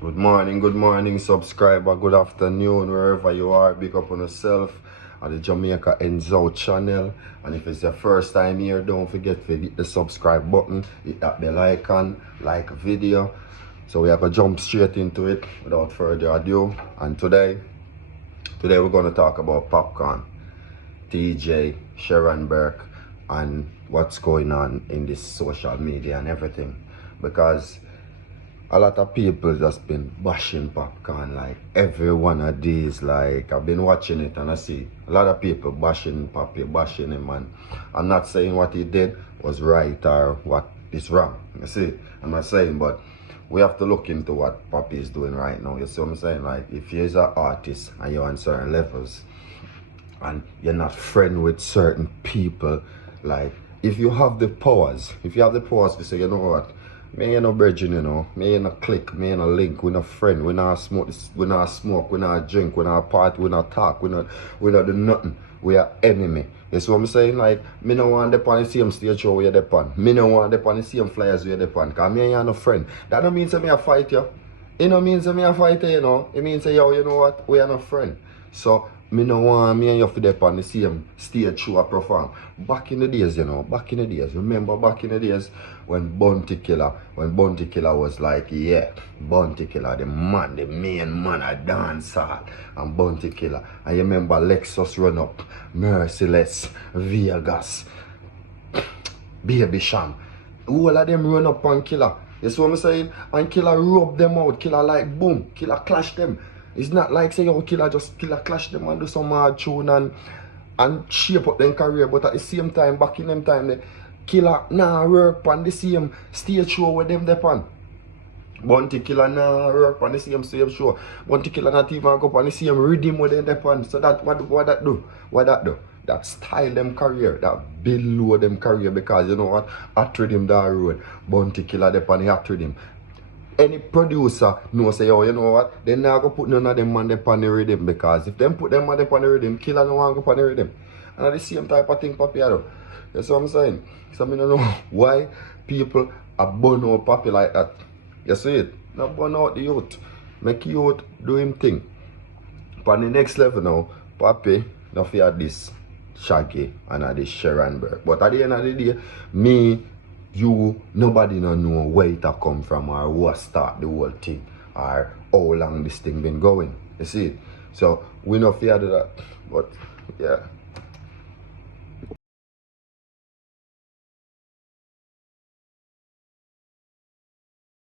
Good morning, subscriber. Good afternoon, wherever you are. Big up on yourself on the Jamaica Ends Out channel. And if it's your first time here, don't forget to hit the subscribe button, hit that bell icon, like a video. So we have to jump straight into it without further ado. And today we're going to talk about popcorn, teejay, Sharon Burke, and what's going on in this social media and everything. Because a lot of people just been bashing popcorn, like every one of these. Like I've been watching it and I see a lot of people bashing Papi, bashing him, and I'm not saying what he did was right or what is wrong. You see, I'm not saying, but we have to look into what Papi is doing right now. You see what I'm saying? Like if you're an artist and you're on certain levels and you're not friend with certain people, like if you have the powers, to say, you know what, me ain't no brethren, you know. Me ain't no click, me ain't no link, we no friend, we not smoke, we not drink, we not party, we not talk, we not do nothing. We are enemy. You see what I'm saying? Like, me no want them on the same stage show where you're on. Me no want them on the same flyers where you're on. Cause me ain't no friend. That don't mean that me a fight you. It don't mean that me a fight you, you know. It means that, yo, you know what, we are no friend. So me no want me and you for them on the same stage show a perform. Back in the days, you know, remember back in the days when Bounty Killer was like, yeah, Bounty Killer, the main man a dance hall, and Bounty Killer. And you remember Lexus run up, Merciless, Vegas, Baby Sham. All of them run up on Killer. You see what I'm saying? And Killer rub them out. Killer like boom. Killer clash them. It's not like say yo Killer clash them and do some hard tune and shape up their career, but at the same time, back in them time, the Killer nah work on the same stage show with them on. Bounty Killer nah work on the same stage show. Bounty Killer not even go on the same rhythm with them on. So that what that do? That style them career, that below them career, because you know what? Hot rhythm that road. Bounty Killer they on the hot rhythm. Any producer know say, oh, you know what, they not go put none of them on the rhythm, because if them put them on the rhythm, Killer no want go on the rhythm. And the same type of thing Papi do. You see what I'm saying? So I don't know why people are burn out Papi like that. You see it? Not burn out the youth. Make youth do him thing. But on the next level now, Papi now fear this Shaggy and this Sharon Burke. But at the end of the day, me, you, nobody no know where it a come from or what start the whole thing or how long this thing been going. You see it? So we no fear that. But yeah.